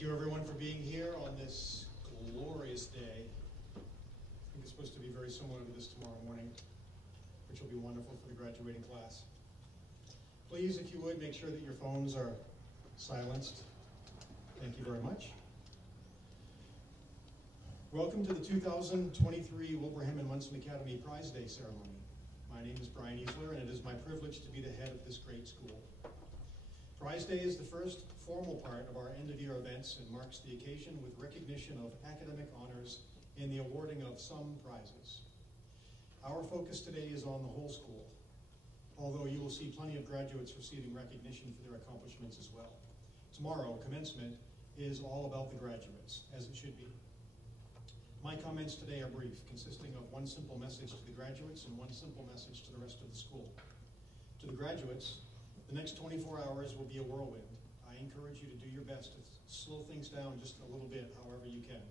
Thank you everyone for being here on this glorious day. I think it's supposed to be very similar to this tomorrow morning, which will be wonderful for the graduating class. Please, if you would, make sure that your phones are silenced. Thank you very much. Welcome to the 2023 Wilbraham Monson Academy Prize Day ceremony. My name is Brian Easler, and it is my privilege to be the head of this great school. Prize Day is the first formal part of our end-of-year events and marks the occasion with recognition of academic honors and the awarding of some prizes. Our focus today is on the whole school, although you will see plenty of graduates receiving recognition for their accomplishments as well. Tomorrow, commencement is all about the graduates, as it should be. My comments today are brief, consisting of one simple message to the graduates and one simple message to the rest of the school. To the graduates, the next 24 hours will be a whirlwind. I encourage you to do your best to slow things down just a little bit, however you can.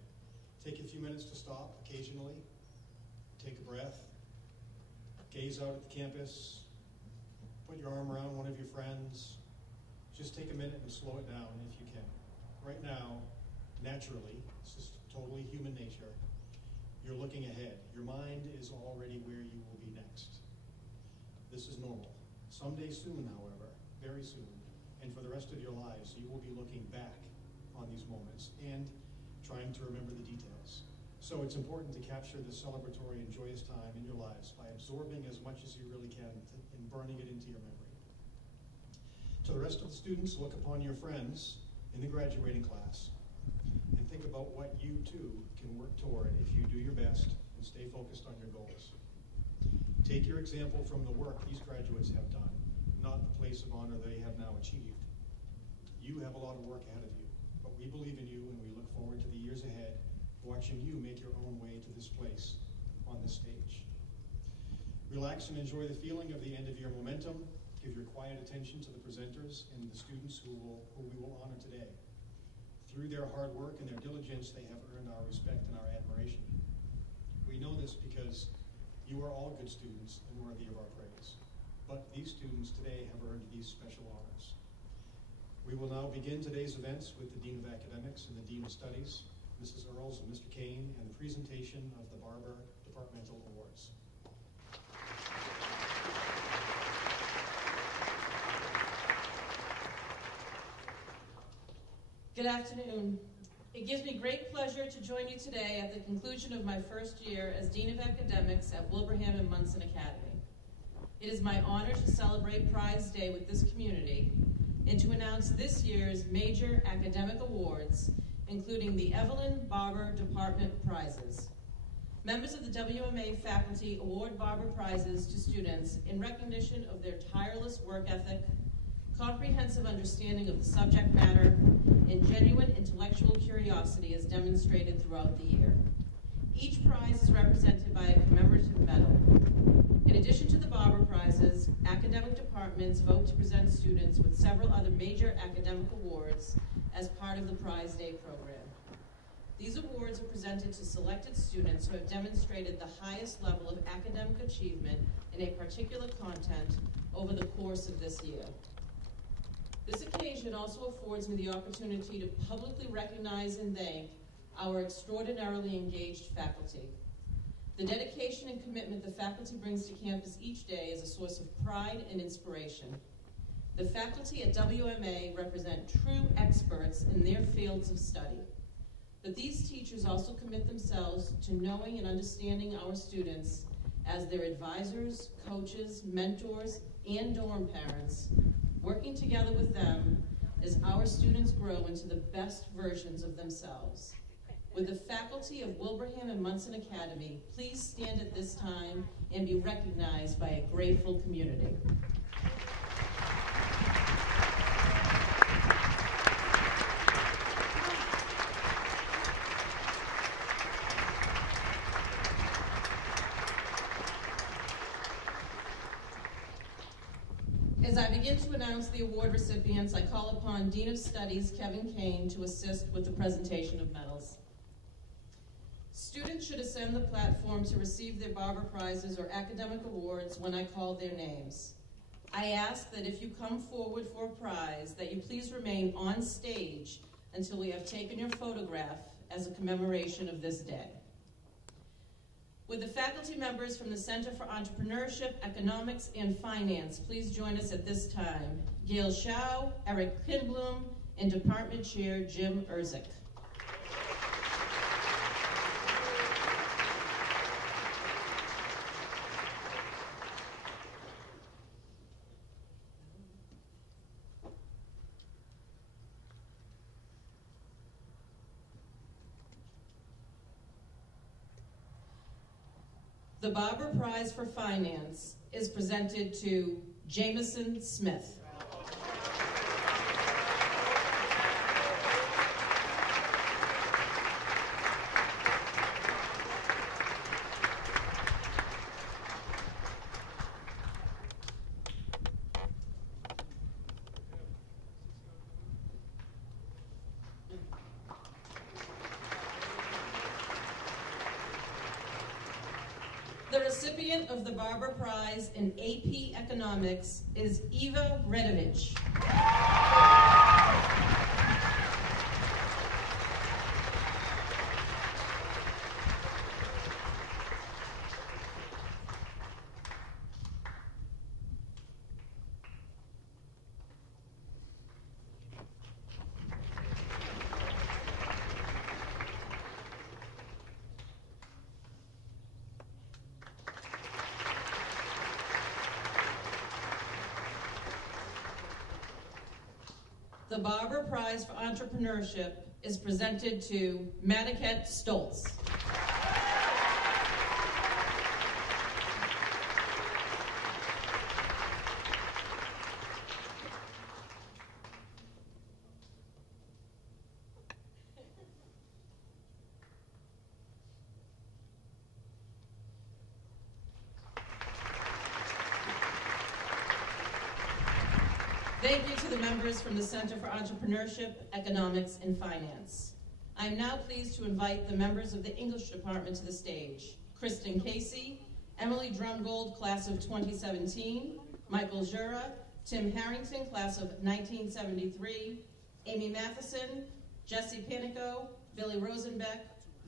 Take a few minutes to stop occasionally, take a breath, gaze out at the campus, put your arm around one of your friends. Just take a minute and slow it down if you can. Right now, naturally, it's just totally human nature, you're looking ahead. Your mind is already where you will be next. This is normal. Someday soon, however, very soon, and for the rest of your lives, you will be looking back on these moments and trying to remember the details. So it's important to capture this celebratory and joyous time in your lives by absorbing as much as you really can and burning it into your memory. To the rest of the students, look upon your friends in the graduating class and think about what you too can work toward if you do your best and stay focused on your goals. Take your example from the work these graduates have done, not the place of honor they have now achieved. You have a lot of work ahead of you, but we believe in you and we look forward to the years ahead, watching you make your own way to this place on this stage. Relax and enjoy the feeling of the end-of-year momentum. Give your quiet attention to the presenters and the students who we will honor today. Through their hard work and their diligence, they have earned our respect and our admiration. We know this because you are all good students and worthy of our praise. But these students today have earned these special honors. We will now begin today's events with the Dean of Academics and the Dean of Studies, Mrs. Earls and Mr. Kane, and the presentation of the Barber Departmental Awards. Good afternoon. It gives me great pleasure to join you today at the conclusion of my first year as Dean of Academics at Wilbraham Monson Academy. It is my honor to celebrate Prize Day with this community and to announce this year's major academic awards, including the Evelyn Barber Department Prizes. Members of the WMA faculty award Barber Prizes to students in recognition of their tireless work ethic, comprehensive understanding of the subject matter, and genuine intellectual curiosity as demonstrated throughout the year. Each prize is represented by a commemorative medal. In addition to the Barber Prizes, academic departments vote to present students with several other major academic awards as part of the Prize Day program. These awards are presented to selected students who have demonstrated the highest level of academic achievement in a particular content over the course of this year. This occasion also affords me the opportunity to publicly recognize and thank our extraordinarily engaged faculty. The dedication and commitment the faculty brings to campus each day is a source of pride and inspiration. The faculty at WMA represent true experts in their fields of study. But these teachers also commit themselves to knowing and understanding our students as their advisors, coaches, mentors, and dorm parents, working together with them as our students grow into the best versions of themselves. Would the faculty of Wilbraham Monson Academy please stand at this time and be recognized by a grateful community. As I begin to announce the award recipients, I call upon Dean of Studies, Kevin Kane, to assist with the presentation of medals. Students should ascend the platform to receive their Barber Prizes or academic awards when I call their names. I ask that if you come forward for a prize, that you please remain on stage until we have taken your photograph as a commemoration of this day. Would the faculty members from the Center for Entrepreneurship, Economics, and Finance please join us at this time? Gail Schau, Eric Kinblum, and Department Chair Jim Erzik. The Barber Prize for Finance is presented to Jameson Smith. The recipient of the Barber Prize in AP Economics is Eva Redovich. The Barber Prize for Entrepreneurship is presented to Madiket Stoltz. Thank you to the members from the Center for Entrepreneurship, Economics, and Finance. I am now pleased to invite the members of the English department to the stage. Kristen Casey, Emily Drumgold, class of 2017, Michael Jura, Tim Harrington, class of 1973, Amy Matheson, Jesse Panico, Billy Rosenbeck,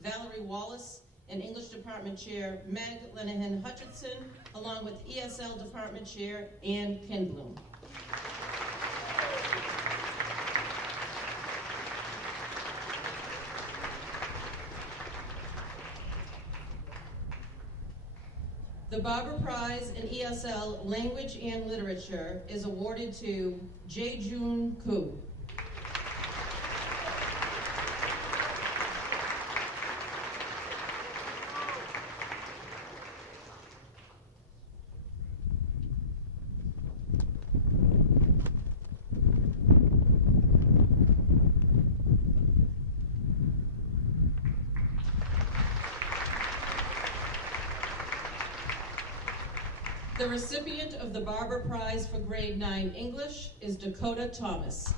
Valerie Wallace, and English Department Chair Meg Lenehan Hutchinson, along with ESL Department Chair Ann Kinblum. The Barber Prize in ESL Language and Literature is awarded to Jae-Jun Koo. The recipient of the Barber Prize for Grade 9 English is Dakota Thomas.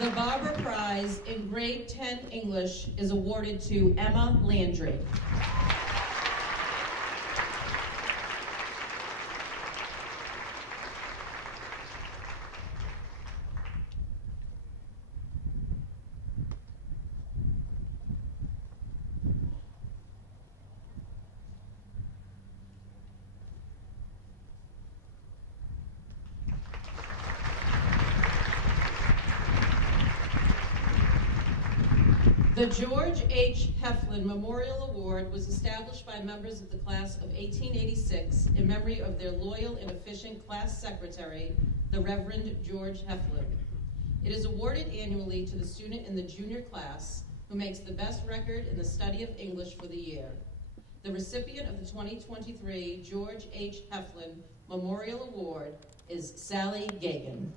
The Barber Prize in Grade 10 English is awarded to Emma Landry. The George H. Heflin Memorial Award was established by members of the class of 1886 in memory of their loyal and efficient class secretary, the Reverend George Heflin. It is awarded annually to the student in the junior class who makes the best record in the study of English for the year. The recipient of the 2023 George H. Heflin Memorial Award is Sally Gagan.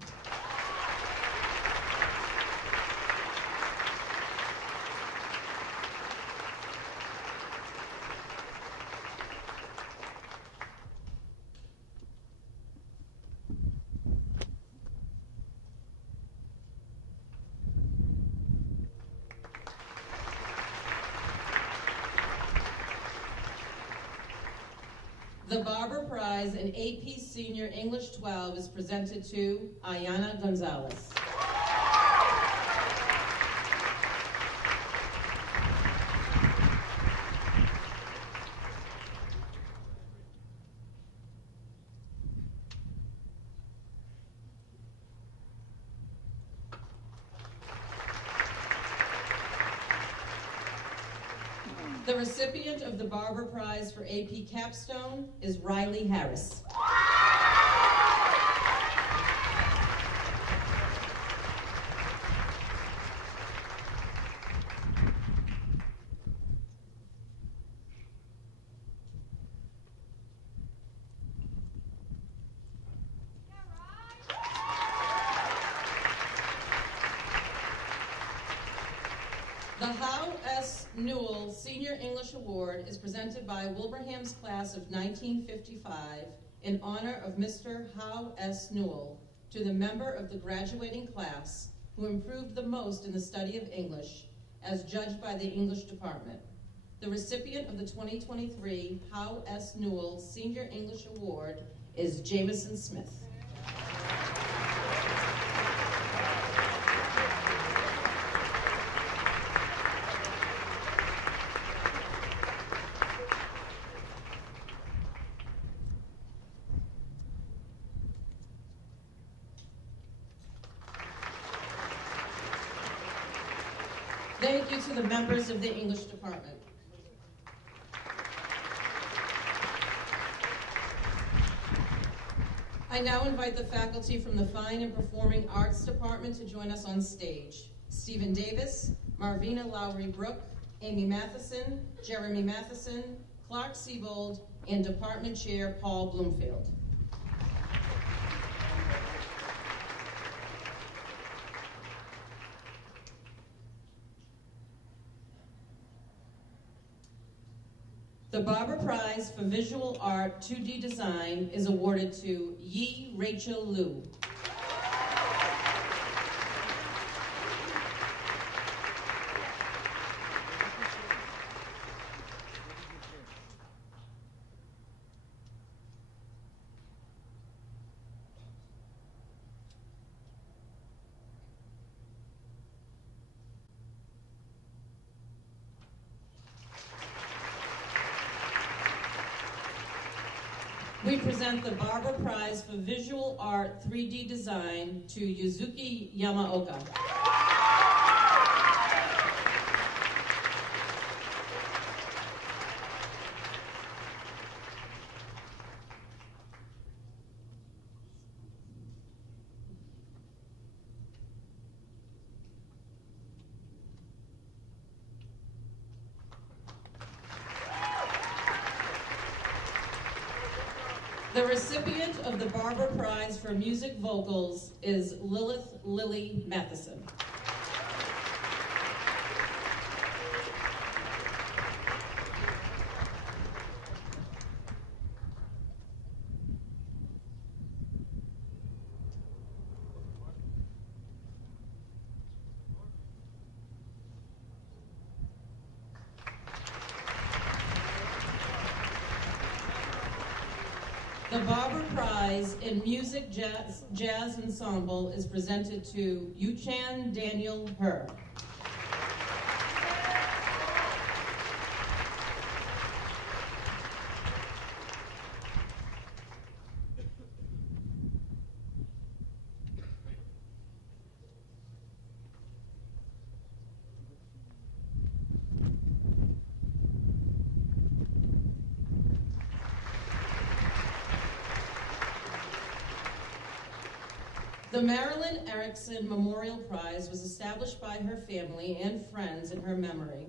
The Barber Prize in AP Senior English 12 is presented to Ayana Gonzalez. The recipient of the Barber Prize for AP Capstone is Riley Harris. The Howe S. Newell Senior English Award is presented by Wilbraham's class of 1955 in honor of Mr. Howe S. Newell to the member of the graduating class who improved the most in the study of English as judged by the English department. The recipient of the 2023 Howe S. Newell Senior English Award is Jameson Smith. Thank you to the members of the English department. I now invite the faculty from the Fine and Performing Arts Department to join us on stage. Stephen Davis, Marvina Lowry-Brook, Amy Matheson, Jeremy Matheson, Clark Siebold, and Department Chair Paul Bloomfield. The Barber Prize for Visual Art 2D Design is awarded to Yi Rachel Liu. We present the Barber Prize for Visual Art 3D Design to Yuzuki Yamaoka. The recipient of the Barber Prize for Music Vocals is Lilith Lily Matheson. The Barber Prize in Music Jazz Ensemble is presented to Yuchan Daniel Herr. The Marilyn Erickson Memorial Prize was established by her family and friends in her memory.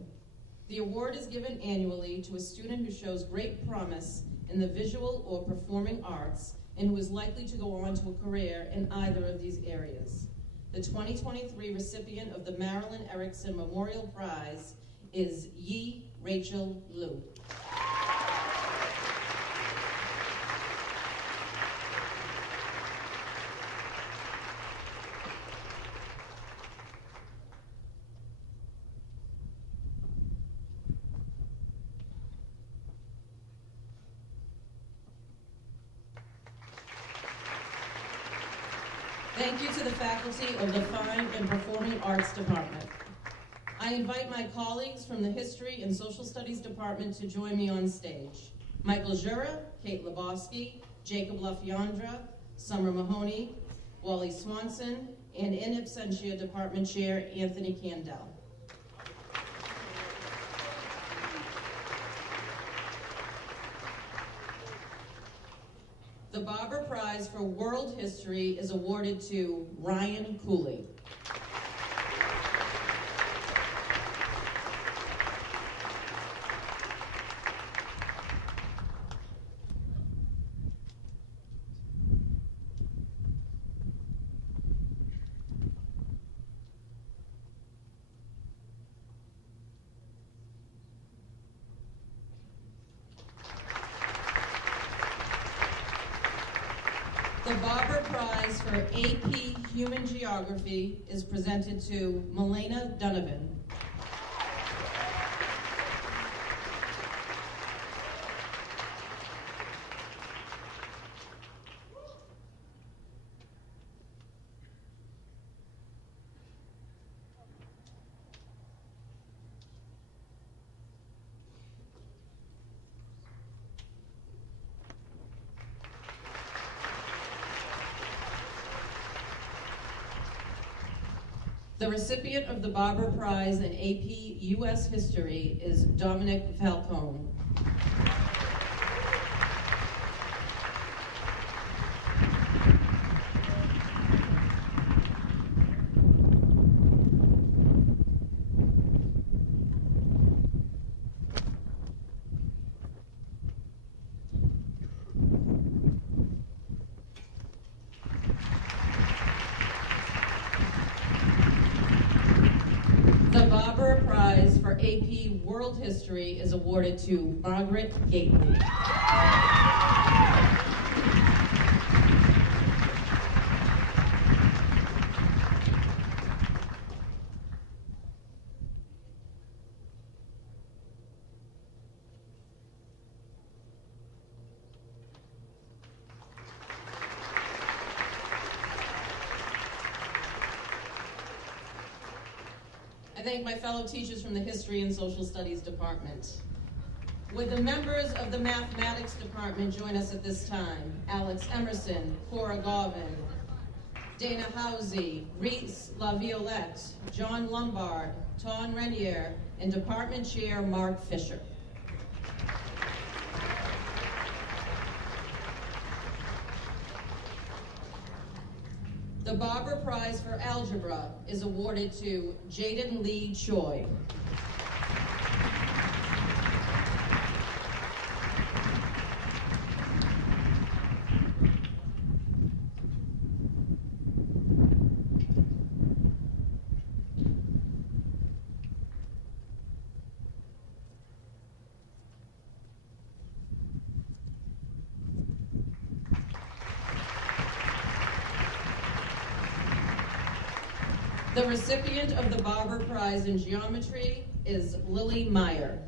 The award is given annually to a student who shows great promise in the visual or performing arts and who is likely to go on to a career in either of these areas. The 2023 recipient of the Marilyn Erickson Memorial Prize is Yi Rachel Liu. Thank you to the faculty of the Fine and Performing Arts Department. I invite my colleagues from the History and Social Studies Department to join me on stage. Michael Jura, Kate Lebowski, Jacob LaFiandra, Summer Mahoney, Wally Swanson, and in absentia Department Chair Anthony Candell. The Barber Prize for World History is awarded to Ryan Cooley. The Barber Prize for AP Human Geography is presented to Melena Donovan. The recipient of the Barber Prize in AP U.S. History is Dominic Falcone. The Barber Prize for AP World History is awarded to Margaret Gately. I thank my fellow teachers from the History and Social Studies Department. Would the members of the Mathematics Department join us at this time? Alex Emerson, Cora Garvin, Dana Housey, Reese LaViolette, John Lombard, Ton Renier, and Department Chair Mark Fisher. The Barber Prize for Algebra is awarded to Jaden Lee Choi. The recipient of the Barber Prize in Geometry is Lily Meyer.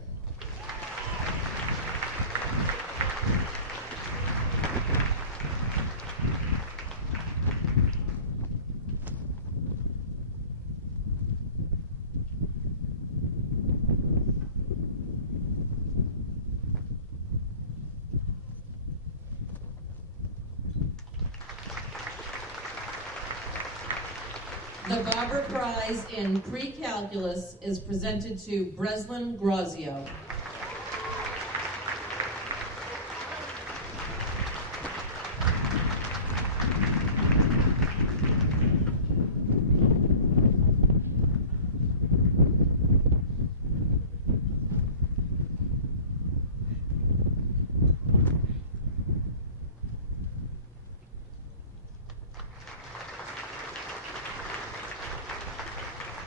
The Barber Prize in Pre-Calculus is presented to Breslin Grazio.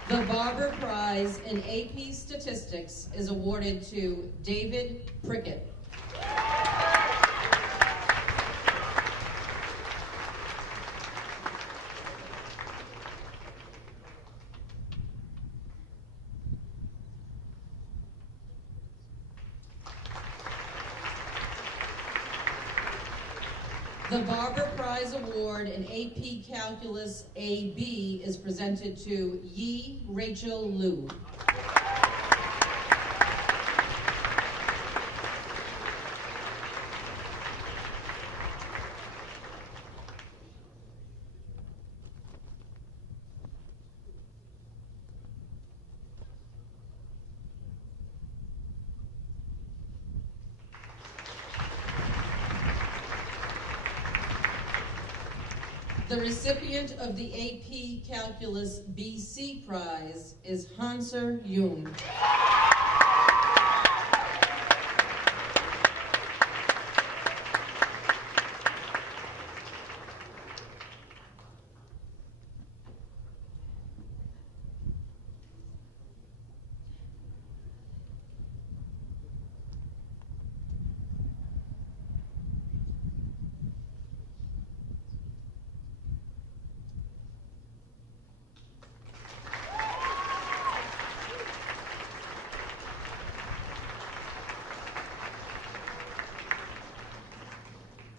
The Barber Prize in AP Statistics is awarded to David Prickett. The Barber Prize Award in AP Calculus AB is presented to Yi Rachel Liu. The recipient of the AP Calculus BC Prize is Hanser Yoon.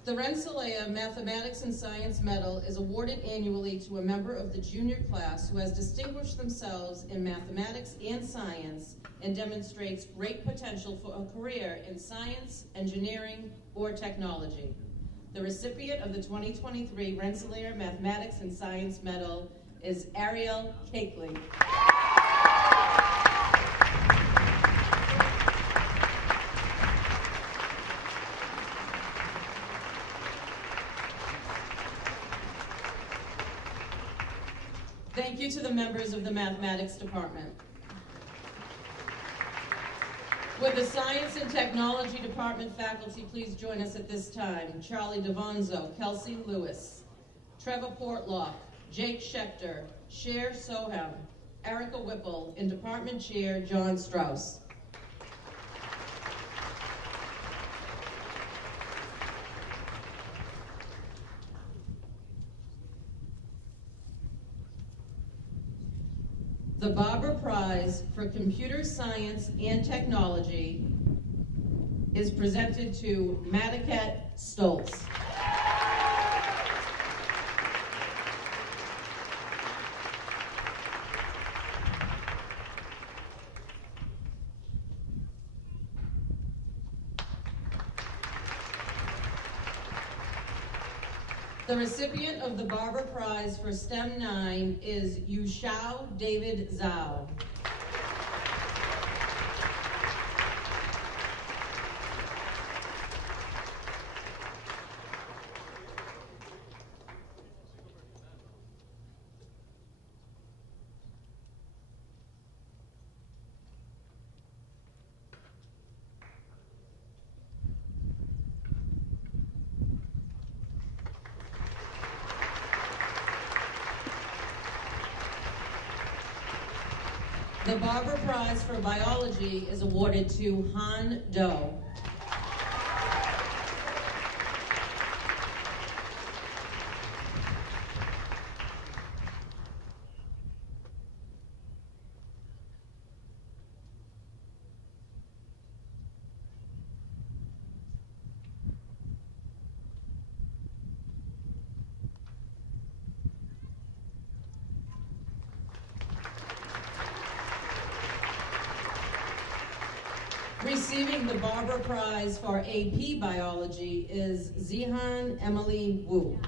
The Rensselaer Mathematics and Science Medal is awarded annually to a member of the junior class who has distinguished themselves in mathematics and science and demonstrates great potential for a career in science, engineering, or technology. The recipient of the 2023 Rensselaer Mathematics and Science Medal is Ariel Cakeley. Thank you to the members of the Mathematics Department. Would the Science and Technology Department faculty please join us at this time? Charlie Devonzo, Kelsey Lewis, Trevor Portlock, Jake Schechter, Cher Soham, Erica Whipple, and Department Chair John Strauss. The Barber Prize for Computer Science and Technology is presented to Madikat Stoltz. The recipient of the Barber Prize for STEM 9 is Yushao David Zhao. The Barber Prize for Biology is awarded to Han Do. Receiving the Barber Prize for AP Biology is Zihan Emily Wu.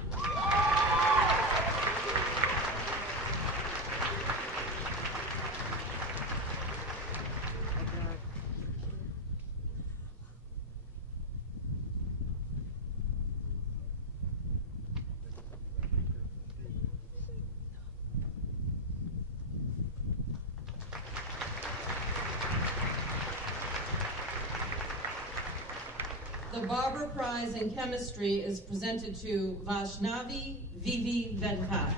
The Barber Prize in Chemistry is presented to Vaishnavi Vivi Venkat.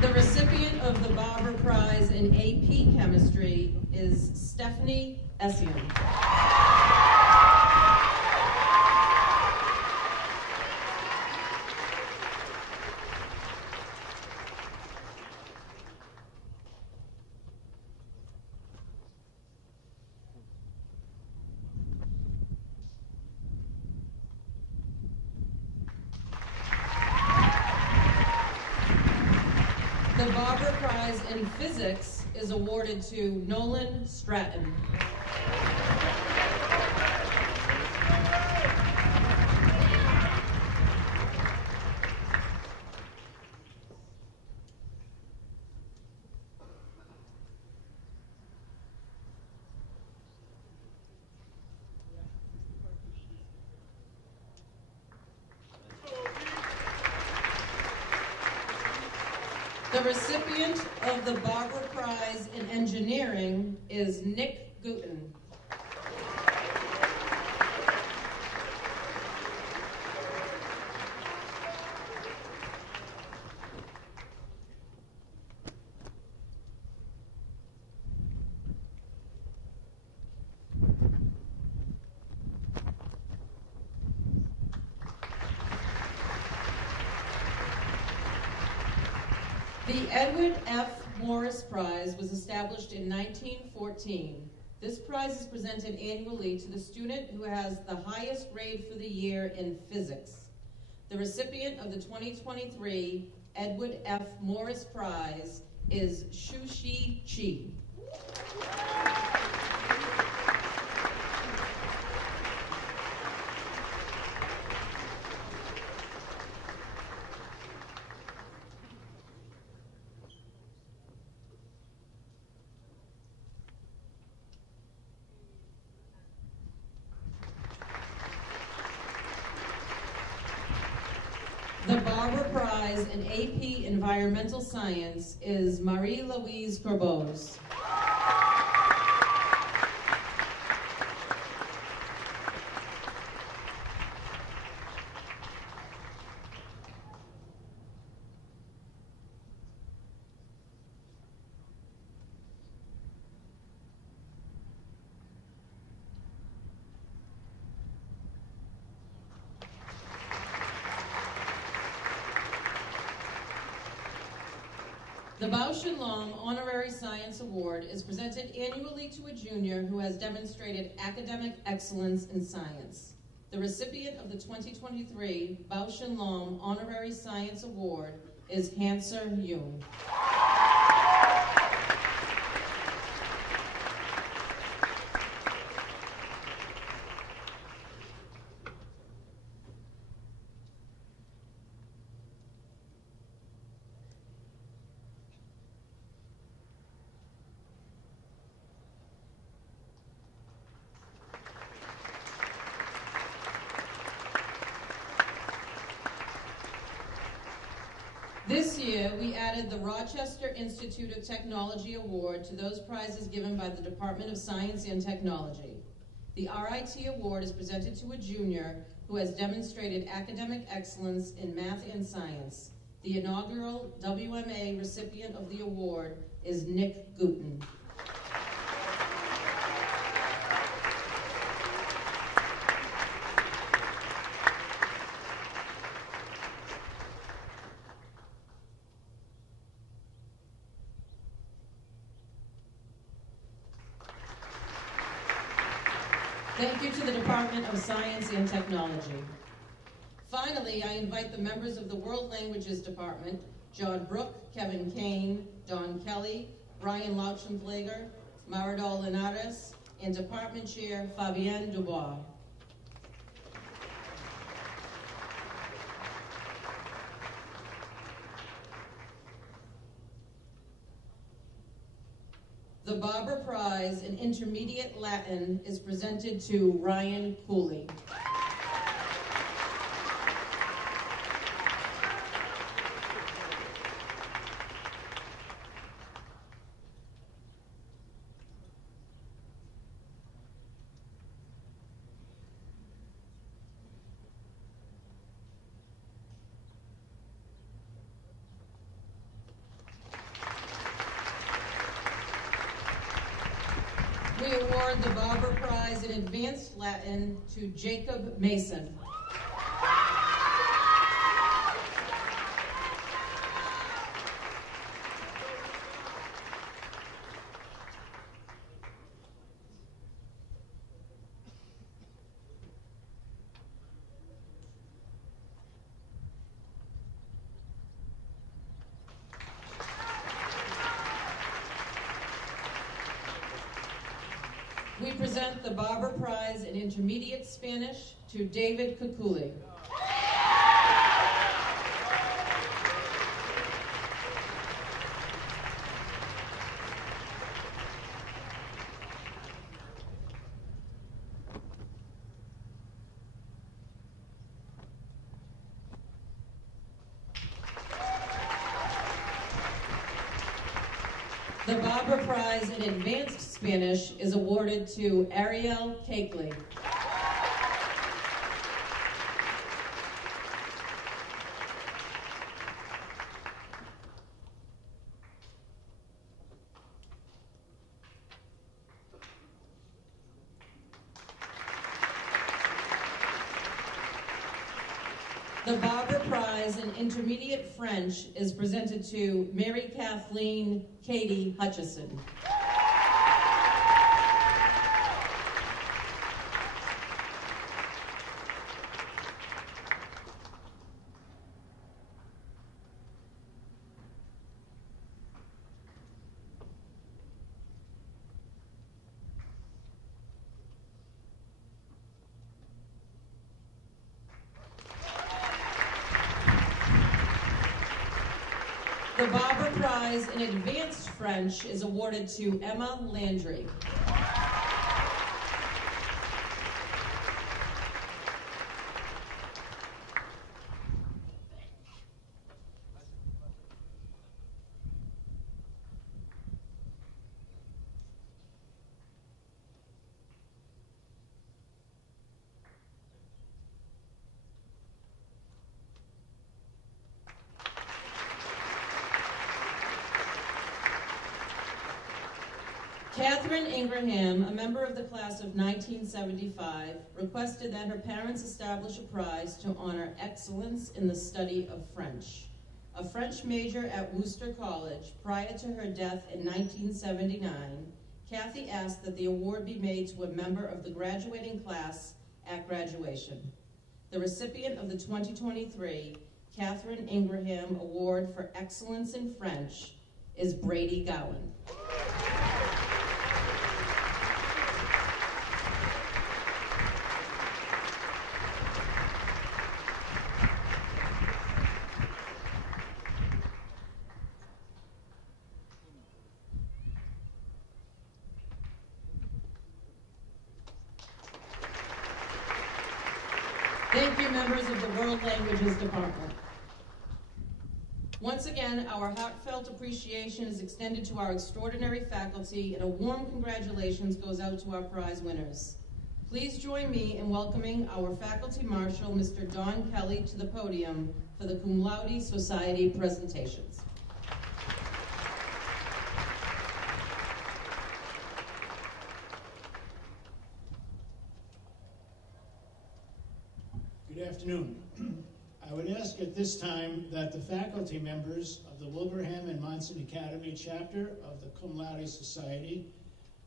The recipient of the Barber Prize in AP AP Chemistry is Stephanie Essian. The Barber Prize in Physics is awarded to Nolan Stratton. The recipient of the Barber Prize in Engineering is Nick Gooten. The Edward F. Morris Prize was established in 1914. This prize is presented annually to the student who has the highest grade for the year in physics. The recipient of the 2023 Edward F. Morris Prize is Shushi Chi. The Barber Prize in AP Environmental Science is Marie-Louise Corbose. The Bausch & Lomb Honorary Science Award is presented annually to a junior who has demonstrated academic excellence in science. The recipient of the 2023 Bausch & Lomb Honorary Science Award is Hanser Yoon. This year, we added the Rochester Institute of Technology Award to those prizes given by the Department of Science and Technology. The RIT Award is presented to a junior who has demonstrated academic excellence in math and science. The inaugural WMA recipient of the award is Nick Gooten. Thank you to the Department of Science and Technology. Finally, I invite the members of the World Languages Department, John Brook, Kevin Kane, Don Kelly, Brian Lauchenflager, Maridol Linares, and Department Chair Fabienne Dubois. The Barber Prize in Intermediate Latin is presented to Ryan Cooley. We award the Barber Prize in Advanced Latin to Jacob Mason. We present the Barber Prize in Intermediate Spanish to David Kukuli. The Barber Prize in Advanced Spanish is awarded to Ariel Cakeley. The Barber Prize in Intermediate French is presented to Mary Kathleen Katie Hutchison. The Barber Prize in Advanced French is awarded to Emma Landry. Catherine Ingraham, a member of the class of 1975, requested that her parents establish a prize to honor excellence in the study of French. A French major at Worcester College, prior to her death in 1979, Kathy asked that the award be made to a member of the graduating class at graduation. The recipient of the 2023 Catherine Ingraham Award for Excellence in French is Brady Gowan. Thank you, members of the World Languages Department. Once again, our heartfelt appreciation is extended to our extraordinary faculty, and a warm congratulations goes out to our prize winners. Please join me in welcoming our faculty marshal, Mr. Don Kelly, to the podium for the Cum Laude Society presentations. Good afternoon. I would ask at this time that the faculty members of the Wilbraham and Monson Academy chapter of the Cum Laude Society,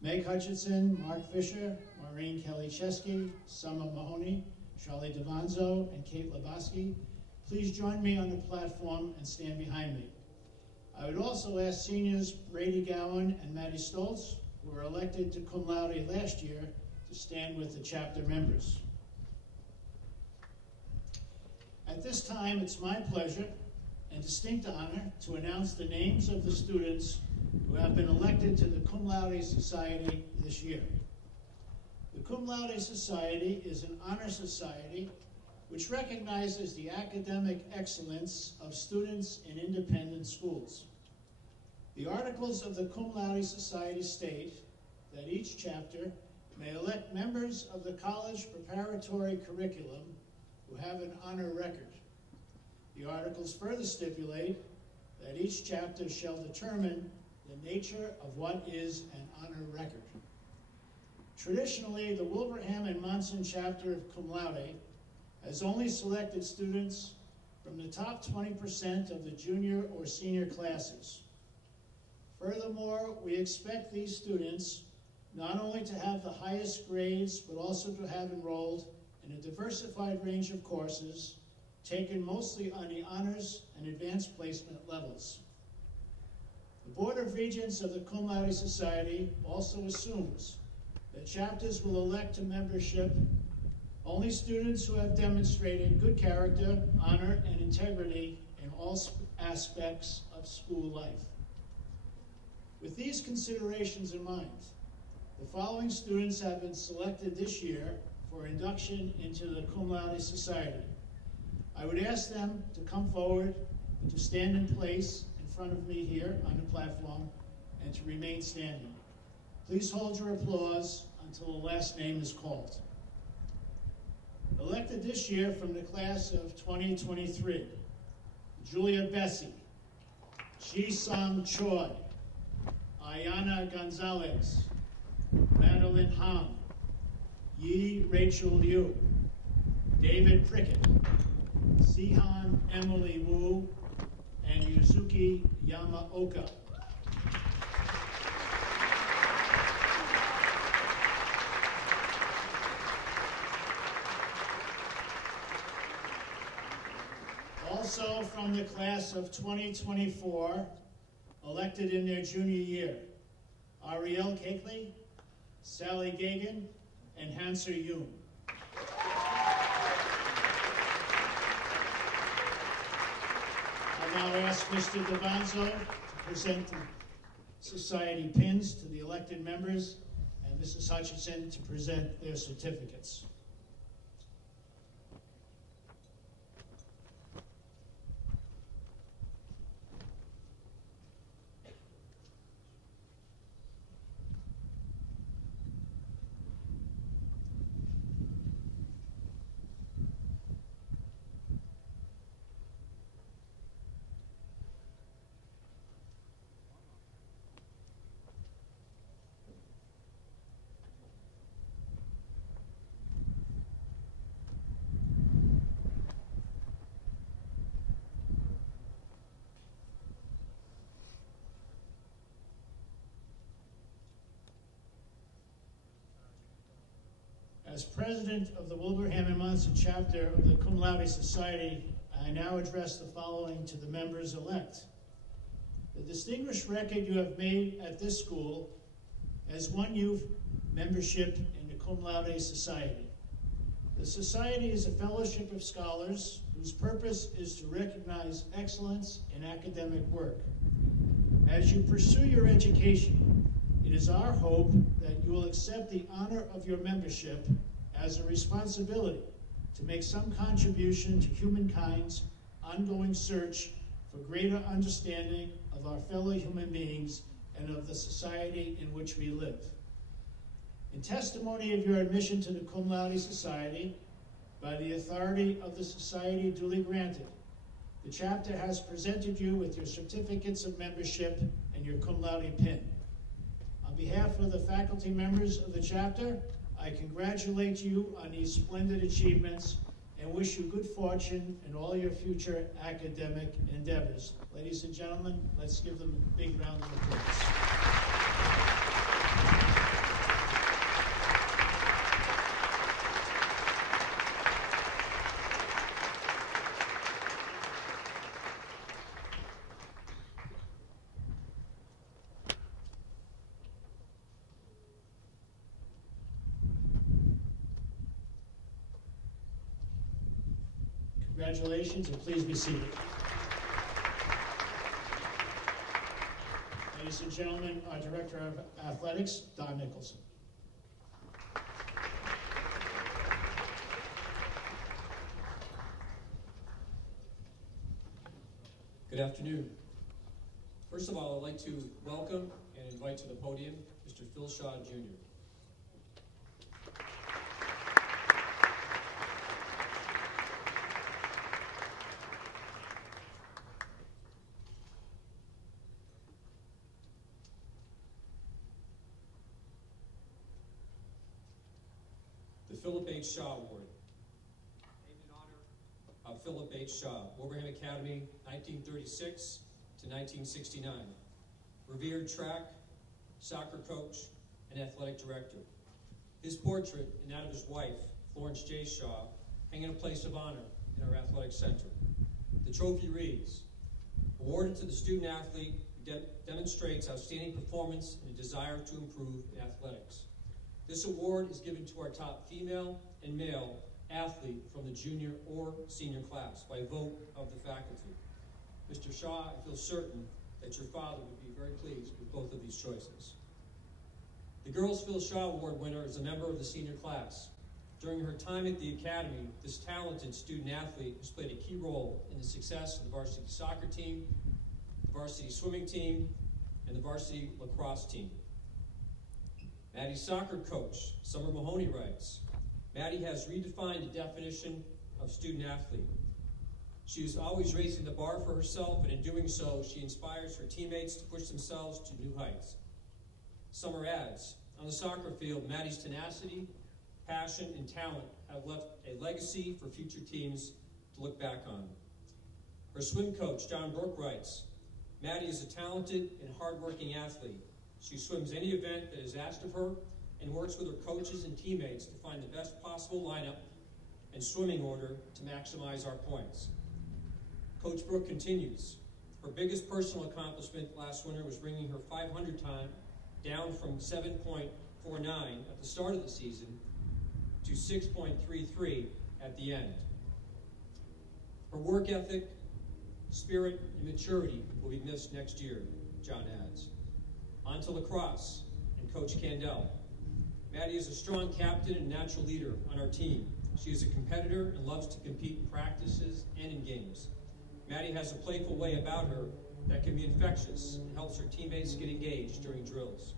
Meg Hutchinson, Mark Fisher, Maureen Kelly-Chesky, Summer Mahoney, Charlie Devanzo, and Kate Lebowski, please join me on the platform and stand behind me. I would also ask seniors Brady Gowan and Maddie Stoltz, who were elected to Cum Laude last year, to stand with the chapter members. At this time, it's my pleasure and distinct honor to announce the names of the students who have been elected to the Cum Laude Society this year. The Cum Laude Society is an honor society which recognizes the academic excellence of students in independent schools. The articles of the Cum Laude Society state that each chapter may elect members of the college preparatory curriculum who have an honor record. The articles further stipulate that each chapter shall determine the nature of what is an honor record. Traditionally, the Wilbraham Monson chapter of Cum Laude has only selected students from the top 20% of the junior or senior classes. Furthermore, we expect these students not only to have the highest grades, but also to have enrolled in a diversified range of courses, taken mostly on the honors and advanced placement levels. The Board of Regents of the Cum Laude Society also assumes that chapters will elect to membership only students who have demonstrated good character, honor, and integrity in all aspects of school life. With these considerations in mind, the following students have been selected this year for induction into the Cum Laude Society. I would ask them to come forward and to stand in place in front of me here on the platform and to remain standing. Please hold your applause until the last name is called. Elected this year from the class of 2023, Julia Bessie, Ji-Sung Choi, Ayana Gonzalez, Madeline Hong, Yi Rachel Liu, David Prickett, Sihan Emily Wu, and Yuzuki Yamaoka. Also from the class of 2024, elected in their junior year, Ariel Cakley, Sally Gagan, and Hanser Yoon. I now ask Mr. Davanzo to present the society pins to the elected members and Mrs. Hutchinson to present their certificates. As president of the Wilbraham Monson chapter of the Cum Laude Society, I now address the following to the members-elect. The distinguished record you have made at this school has won you membership in the Cum Laude Society. The Society is a fellowship of scholars whose purpose is to recognize excellence in academic work. As you pursue your education, it is our hope that you will accept the honor of your membership as a responsibility to make some contribution to humankind's ongoing search for greater understanding of our fellow human beings and of the society in which we live. In testimony of your admission to the Cum Laude Society, by the authority of the Society duly granted, the chapter has presented you with your certificates of membership and your Cum Laude pin. On behalf of the faculty members of the chapter, I congratulate you on these splendid achievements and wish you good fortune in all your future academic endeavors. Ladies and gentlemen, let's give them a big round of applause. Congratulations, and please be seated. Ladies and gentlemen, our Director of Athletics, Don Nicholson. Good afternoon. First of all, I'd like to welcome and invite to the podium Mr. Phil Shaw, Jr. Philip H. Shaw Award. Named in honor of Philip H. Shaw, Wilbraham Academy, 1936 to 1969. Revered track, soccer coach, and athletic director. His portrait and that of his wife, Florence J. Shaw, hang in a place of honor in our athletic center. The trophy reads, awarded to the student athlete who demonstrates outstanding performance and a desire to improve in athletics. This award is given to our top female and male athlete from the junior or senior class by vote of the faculty. Mr. Shaw, I feel certain that your father would be very pleased with both of these choices. The Girls Phil Shaw Award winner is a member of the senior class. During her time at the academy, this talented student athlete has played a key role in the success of the varsity soccer team, the varsity swimming team, and the varsity lacrosse team. Maddie's soccer coach, Summer Mahoney, writes, Maddie has redefined the definition of student athlete. She is always raising the bar for herself, and in doing so, she inspires her teammates to push themselves to new heights. Summer adds, on the soccer field, Maddie's tenacity, passion, and talent have left a legacy for future teams to look back on. Her swim coach, John Brooke, writes, Maddie is a talented and hardworking athlete. She swims any event that is asked of her and works with her coaches and teammates to find the best possible lineup and swimming order to maximize our points. Coach Brooke continues, her biggest personal accomplishment last winter was bringing her 500 time down from 7.49 at the start of the season to 6.33 at the end. Her work ethic, spirit, and maturity will be missed next year, John adds. On to lacrosse and Coach Candell. Maddie is a strong captain and natural leader on our team. She is a competitor and loves to compete in practices and in games. Maddie has a playful way about her that can be infectious and helps her teammates get engaged during drills.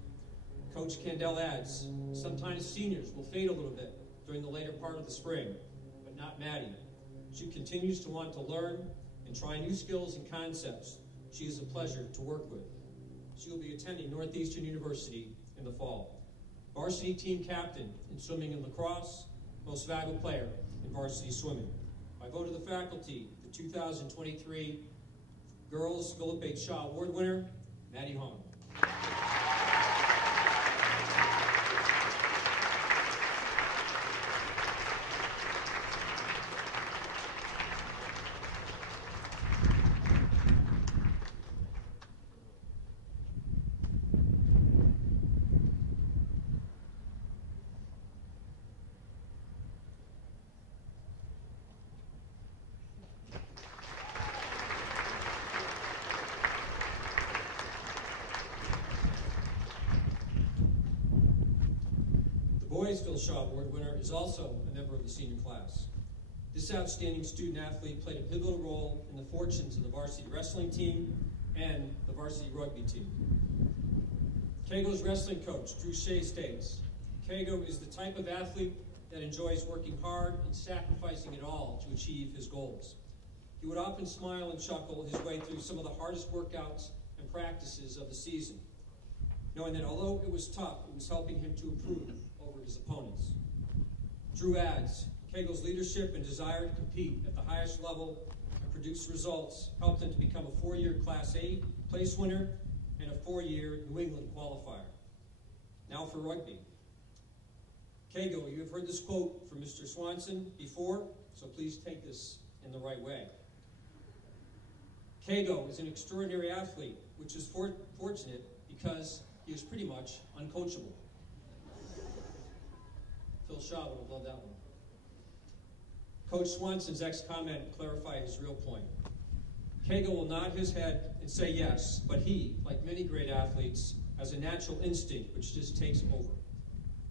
Coach Candell adds, sometimes seniors will fade a little bit during the later part of the spring, but not Maddie. She continues to want to learn and try new skills and concepts. She is a pleasure to work with. She will be attending Northeastern University in the fall. Varsity team captain in swimming and lacrosse, most valuable player in varsity swimming. By vote of the faculty, the 2023 Girls Philip H. Shaw Award winner, Maddie Hong. Boys Phil Shaw Award winner is also a member of the senior class. This outstanding student athlete played a pivotal role in the fortunes of the varsity wrestling team and the varsity rugby team. Kago's wrestling coach, Drew Shea, states, Kago is the type of athlete that enjoys working hard and sacrificing it all to achieve his goals. He would often smile and chuckle his way through some of the hardest workouts and practices of the season, knowing that although it was tough, it was helping him to improve over his opponents. Drew adds, Kago's leadership and desire to compete at the highest level and produce results helped him to become a 4-year Class A place winner and a 4-year New England qualifier. Now for rugby. Kago, you have heard this quote from Mr. Swanson before, so please take this in the right way. Kago is an extraordinary athlete, which is fortunate because he is pretty much uncoachable. Phil Shaw would have loved that one. Coach Swanson's comment clarified his real point. Kago will nod his head and say yes, but he, like many great athletes, has a natural instinct which just takes over.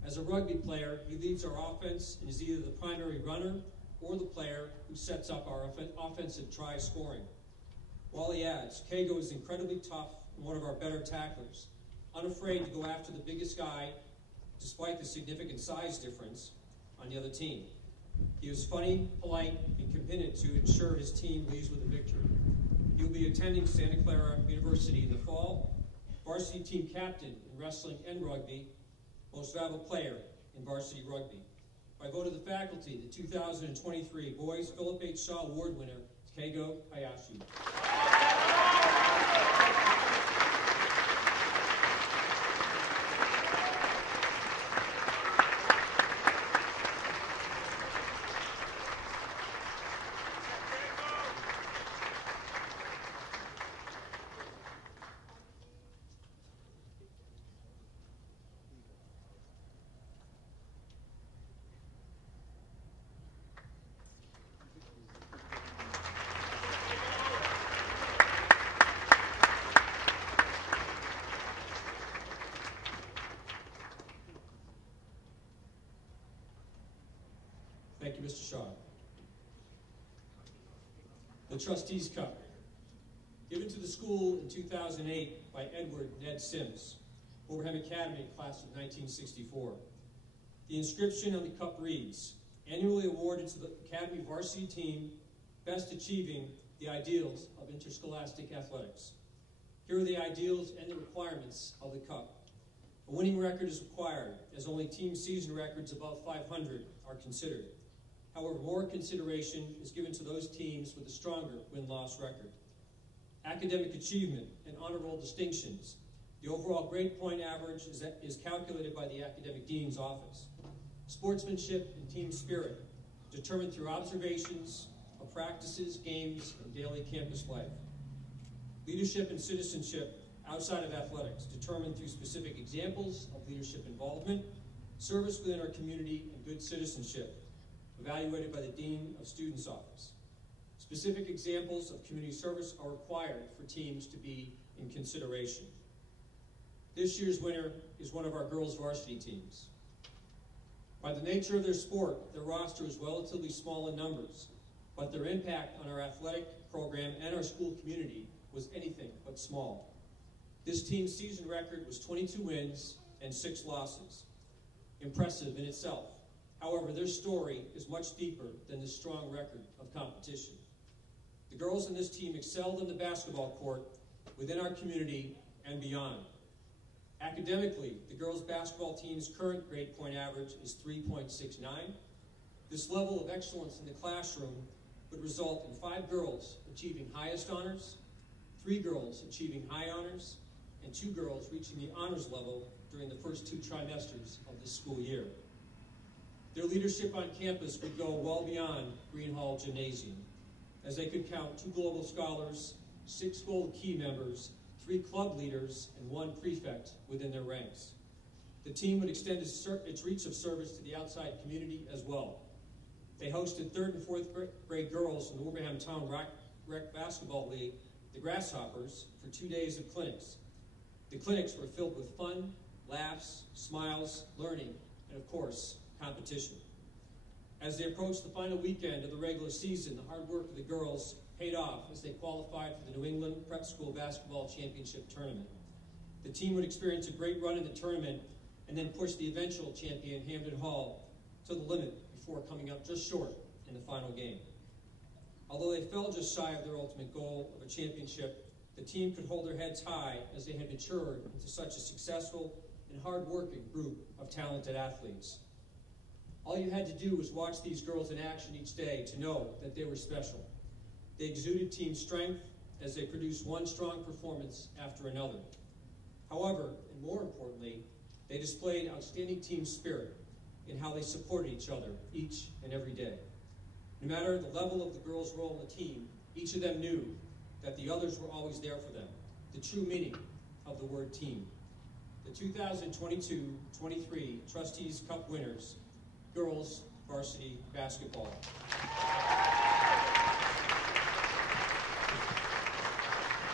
As a rugby player, he leads our offense and is either the primary runner or the player who sets up our offensive try scoring. Wally adds, Kago is incredibly tough and one of our better tacklers, unafraid to go after the biggest guy despite the significant size difference on the other team. He is funny, polite, and committed to ensure his team leaves with a victory. He will be attending Santa Clara University in the fall, varsity team captain in wrestling and rugby, most valuable player in varsity rugby. By vote of the faculty, the 2023 Boys Philip H. Shaw Award winner, Keigo Hayashi. Thank you, Mr. Shaw. The Trustees Cup. Given to the school in 2008 by Edward Ned Sims, Wilbraham Academy, class of 1964. The inscription on the cup reads, annually awarded to the Academy varsity team best achieving the ideals of interscholastic athletics. Here are the ideals and the requirements of the cup. A winning record is required, as only team season records above 500 are considered. However, more consideration is given to those teams with a stronger win-loss record. Academic achievement and honor roll distinctions. The overall grade point average is calculated by the academic dean's office. Sportsmanship and team spirit, determined through observations of practices, games, and daily campus life. Leadership and citizenship outside of athletics, determined through specific examples of leadership involvement, service within our community, and good citizenship, evaluated by the Dean of Students' Office. Specific examples of community service are required for teams to be in consideration. This year's winner is one of our girls' varsity teams. By the nature of their sport, their roster is relatively small in numbers, but their impact on our athletic program and our school community was anything but small. This team's season record was 22 wins and 6 losses. Impressive in itself. However, their story is much deeper than this strong record of competition. The girls in this team excelled in the basketball court, within our community, and beyond. Academically, the girls' basketball team's current grade point average is 3.69. This level of excellence in the classroom would result in 5 girls achieving highest honors, 3 girls achieving high honors, and 2 girls reaching the honors level during the first 2 trimesters of this school year. Their leadership on campus would go well beyond Green Hall Gymnasium, as they could count 2 global scholars, 6 gold key members, 3 club leaders, and 1 prefect within their ranks. The team would extend its reach of service to the outside community as well. They hosted 3rd and 4th grade girls in the Wilbraham Town Rec Basketball League, the Grasshoppers, for 2 days of clinics. The clinics were filled with fun, laughs, smiles, learning, and of course, competition. As they approached the final weekend of the regular season, the hard work of the girls paid off as they qualified for the New England Prep School Basketball Championship Tournament. The team would experience a great run in the tournament and then push the eventual champion, Hampden Hall, to the limit before coming up just short in the final game. Although they fell just shy of their ultimate goal of a championship, the team could hold their heads high as they had matured into such a successful and hard-working group of talented athletes. All you had to do was watch these girls in action each day to know that they were special. They exuded team strength as they produced one strong performance after another. However, and more importantly, they displayed outstanding team spirit in how they supported each other each and every day. No matter the level of the girls' role in the team, each of them knew that the others were always there for them, the true meaning of the word team. The 2022-23 Trustees Cup winners, girls varsity basketball.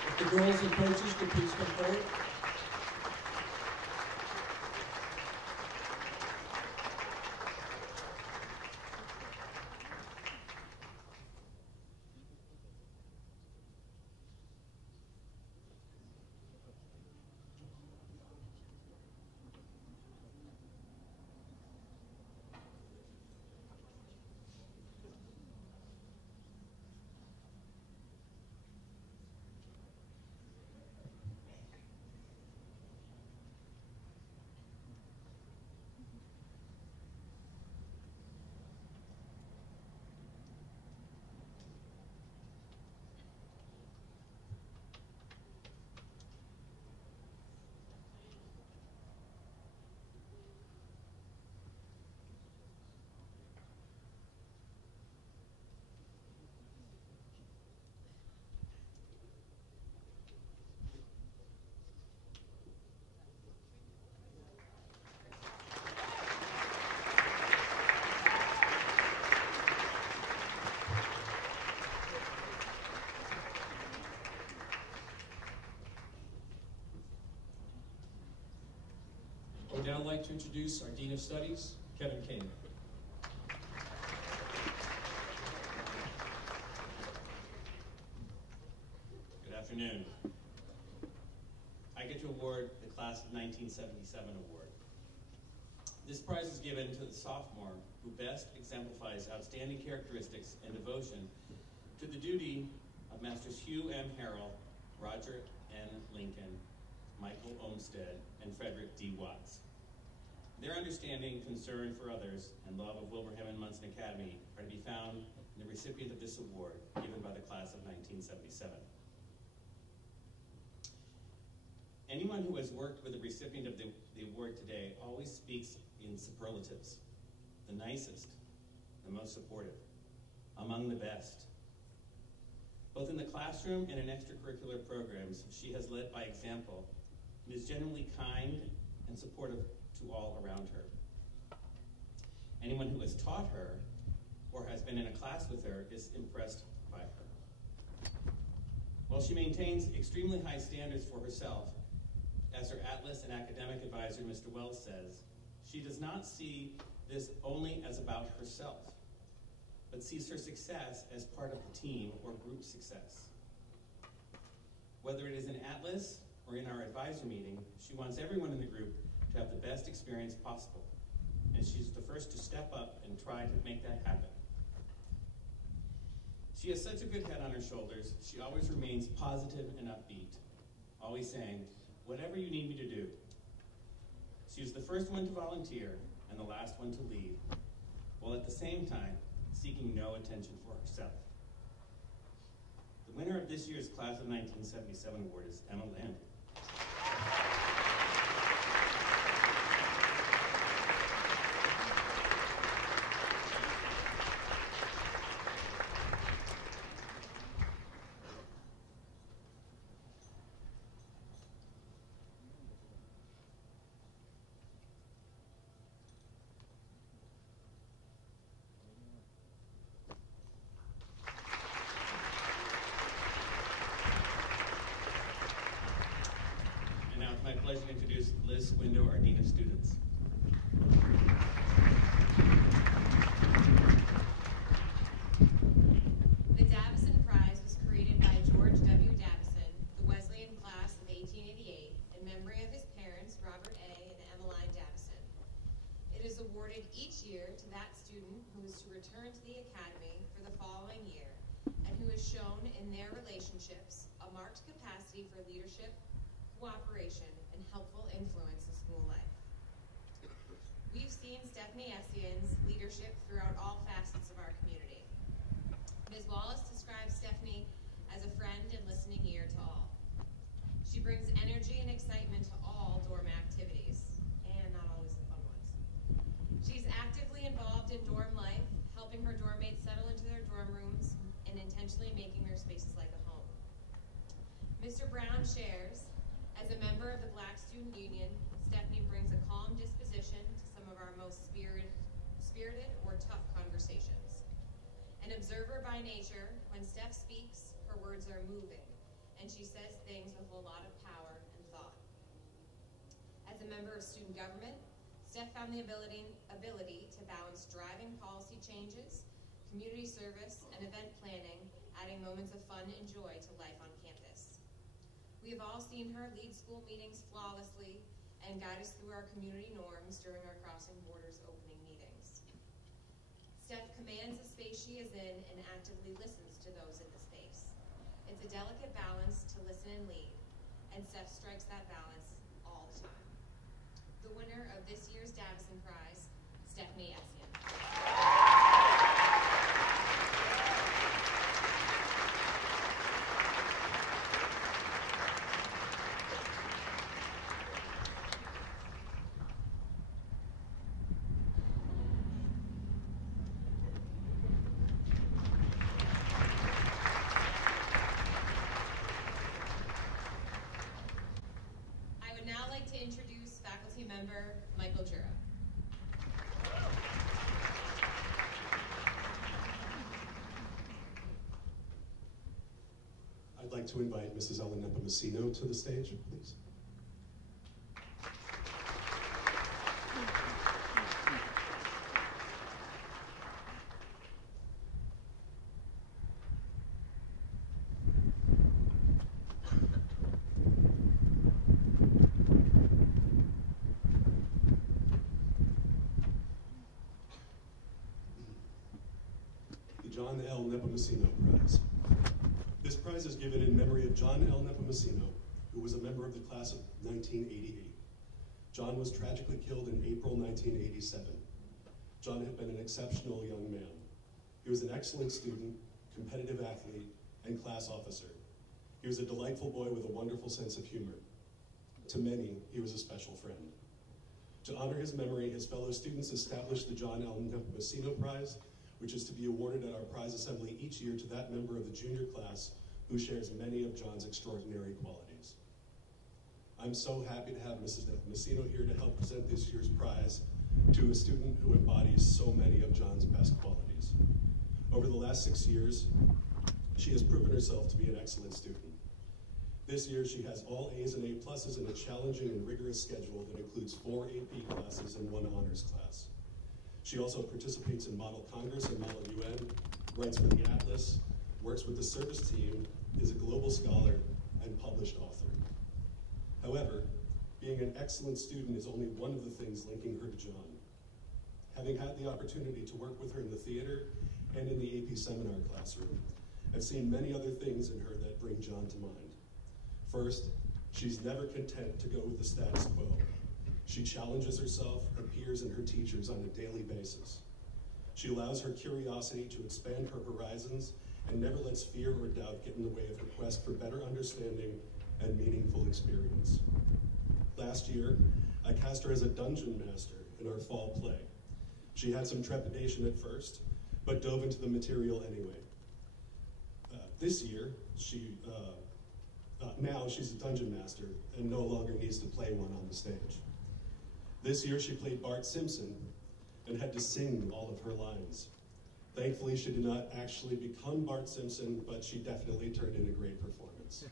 If the girls and coaches could please come forward. now like to introduce our Dean of Studies, Kevin King. Good afternoon. I get to award the Class of 1977 award. This prize is given to the sophomore who best exemplifies outstanding characteristics and devotion to the duty of Masters Hugh M. Harrell, Roger N. Lincoln, Michael Olmsted, and Frederick D. Watts. Their understanding, concern for others, and love of Wilbraham and Monson Academy are to be found in the recipient of this award given by the Class of 1977. Anyone who has worked with the recipient of the award today always speaks in superlatives. The nicest, the most supportive, among the best. Both in the classroom and in extracurricular programs, she has led by example and is generally kind and supportive to all around her. Anyone who has taught her or has been in a class with her is impressed by her. While she maintains extremely high standards for herself, as her Atlas and academic advisor, Mr. Wells, says, she does not see this only as about herself, but sees her success as part of the team or group success. Whether it is in Atlas or in our advisor meeting, she wants everyone in the group to have the best experience possible, and she's the first to step up and try to make that happen. She has such a good head on her shoulders, she always remains positive and upbeat, always saying, "Whatever you need me to do." She is the first one to volunteer and the last one to lead, while at the same time seeking no attention for herself. The winner of this year's Class of 1977 award is Emma Land. My pleasure to introduce Liz Window, our Dean of Students. The Davison Prize was created by George W. Davison, the Wesleyan class of 1888, in memory of his parents, Robert A. and Emmeline Davison. It is awarded each year to that student who is to return to the academy for the following year and who has shown in their relationships a marked capacity for leadership, cooperation, and helpful influence in school life. We've seen Stephanie Essien's leadership throughout all facets of our community. Ms. Wallace describes Stephanie as a friend and listening ear to all. She brings energy and excitement to all dorm activities, and not always the fun ones. She's actively involved in dorm life, helping her dorm mates settle into their dorm rooms and intentionally making their spaces like a home. Mr. Brown shares, as a member of the Black Student Union, Stephanie brings a calm disposition to some of our most spirited or tough conversations. An observer by nature, when Steph speaks, her words are moving, and she says things with a lot of power and thought. As a member of student government, Steph found the ability to balance driving policy changes, community service, and event planning, adding moments of fun and joy to life on campus. We have all seen her lead school meetings flawlessly and guide us through our community norms during our Crossing Borders opening meetings. Steph commands the space she is in and actively listens to those in the space. It's a delicate balance to listen and lead, and Steph strikes that balance all the time. The winner of this year's Davison Prize, Stephanie Essien. Introduce faculty member Michael Jura. I'd like to invite Mrs. Ellen Nepomacino to the stage, please. John L. Nepomuceno Prize. This prize is given in memory of John L. Nepomuceno, who was a member of the class of 1988. John was tragically killed in April 1987. John had been an exceptional young man. He was an excellent student, competitive athlete, and class officer. He was a delightful boy with a wonderful sense of humor. To many, he was a special friend. To honor his memory, his fellow students established the John L. Nepomuceno Prize, which is to be awarded at our prize assembly each year to that member of the junior class who shares many of John's extraordinary qualities. I'm so happy to have Mrs. Nepomuceno here to help present this year's prize to a student who embodies so many of John's best qualities. Over the last 6 years, she has proven herself to be an excellent student. This year, she has all A's and A pluses in a challenging and rigorous schedule that includes 4 AP classes and 1 honors class. She also participates in Model Congress and Model UN, writes for the Atlas, works with the service team, is a global scholar, and published author. However, being an excellent student is only one of the things linking her to John. Having had the opportunity to work with her in the theater and in the AP seminar classroom, I've seen many other things in her that bring John to mind. First, she's never content to go with the status quo. She challenges herself, her peers, and her teachers on a daily basis. She allows her curiosity to expand her horizons and never lets fear or doubt get in the way of her quest for better understanding and meaningful experience. Last year, I cast her as a dungeon master in our fall play. She had some trepidation at first, but dove into the material anyway. This year, now she's a dungeon master and no longer needs to play one on the stage. This year, she played Bart Simpson and had to sing all of her lines. Thankfully, she did not actually become Bart Simpson, but she definitely turned in a great performance.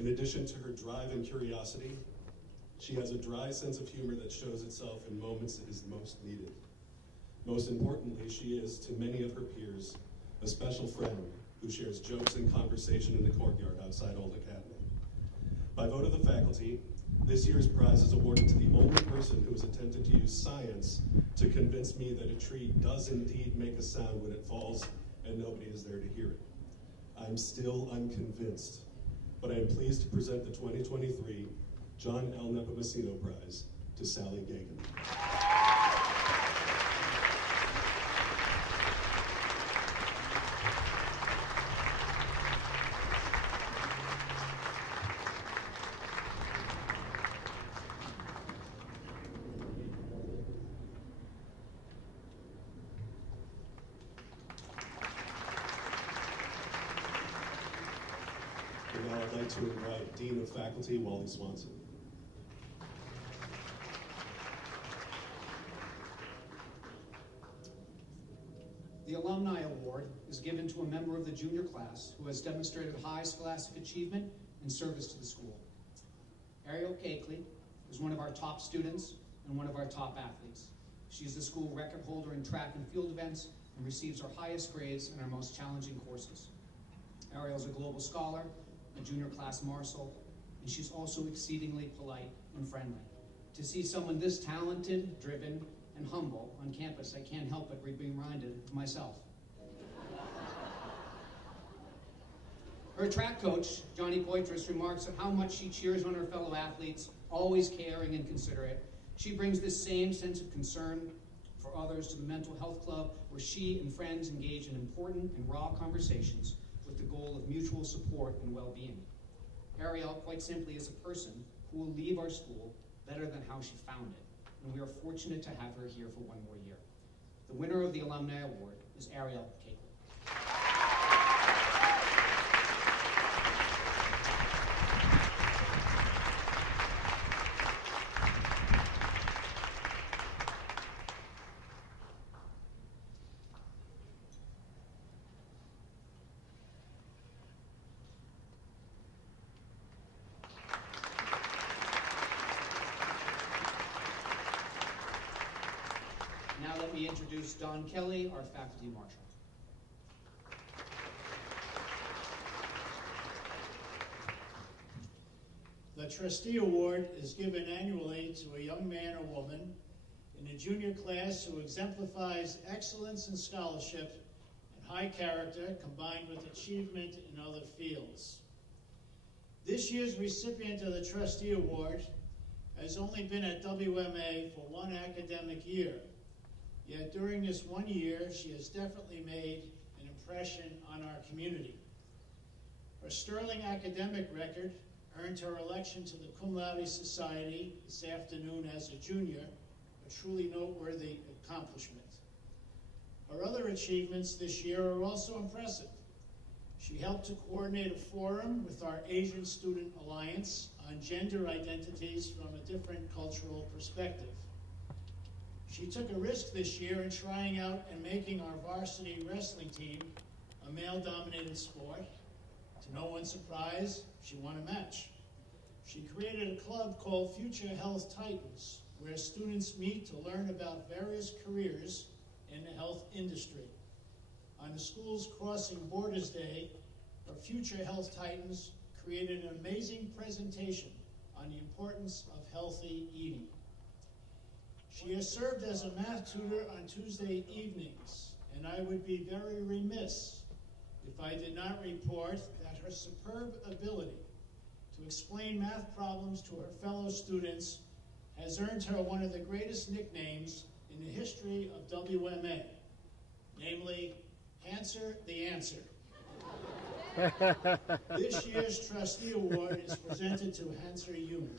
In addition to her drive and curiosity, she has a dry sense of humor that shows itself in moments it is most needed. Most importantly, she is, to many of her peers, a special friend who shares jokes and conversation in the courtyard outside Old Academy. By vote of the faculty, this year's prize is awarded to the only person who has attempted to use science to convince me that a tree does indeed make a sound when it falls and nobody is there to hear it. I'm still unconvinced, but I am pleased to present the 2023 John L. Nepomuceno Prize to Sally Gagan. And now I'd like to invite Dean of Faculty, Wally Swanson. The Alumni Award is given to a member of the junior class who has demonstrated high scholastic achievement and service to the school. Ariel Cakley is one of our top students and one of our top athletes. She is the school record holder in track and field events and receives our highest grades in our most challenging courses. Ariel is a global scholar, a junior class marshal, and she's also exceedingly polite and friendly. To see someone this talented, driven, and humble on campus, I can't help but be reminded of myself. Her track coach, Johnny Poitras, remarks on how much she cheers on her fellow athletes, always caring and considerate. She brings this same sense of concern for others to the mental health club, where she and friends engage in important and raw conversations with the goal of mutual support and well-being. Ariel, quite simply, is a person who will leave our school better than how she found it, and we are fortunate to have her here for one more year. The winner of the Alumni Award is Ariel Cakley. Now let me introduce Don Kelly, our faculty marshal. The Trustee Award is given annually to a young man or woman in the junior class who exemplifies excellence in scholarship and high character combined with achievement in other fields. This year's recipient of the Trustee Award has only been at WMA for one academic year, yet during this 1 year, she has definitely made an impression on our community. Her sterling academic record earned her election to the Cum Laude Society this afternoon as a junior, a truly noteworthy accomplishment. Her other achievements this year are also impressive. She helped to coordinate a forum with our Asian Student Alliance on gender identities from a different cultural perspective. She took a risk this year in trying out and making our varsity wrestling team a male-dominated sport. To no one's surprise, she won a match. She created a club called Future Health Titans, where students meet to learn about various careers in the health industry. On the school's Crossing Borders Day, our Future Health Titans created an amazing presentation on the importance of healthy eating. She has served as a math tutor on Tuesday evenings, and I would be very remiss if I did not report that her superb ability to explain math problems to her fellow students has earned her one of the greatest nicknames in the history of WMA, namely, Hanser the Answer. This year's Trustee Award is presented to Hanser Human.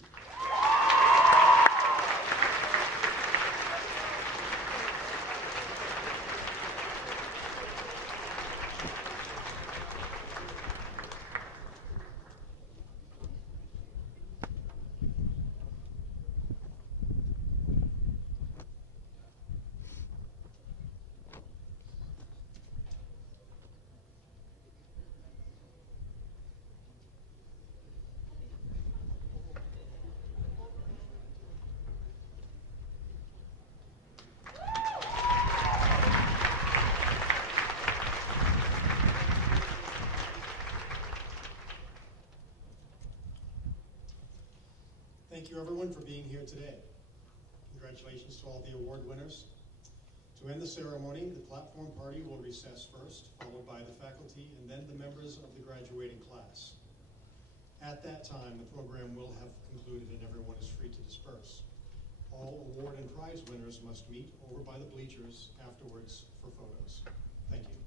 Thank you everyone for being here today. Congratulations to all the award winners. To end the ceremony, the platform party will recess first, followed by the faculty and then the members of the graduating class. At that time, the program will have concluded and everyone is free to disperse. All award and prize winners must meet over by the bleachers afterwards for photos. Thank you.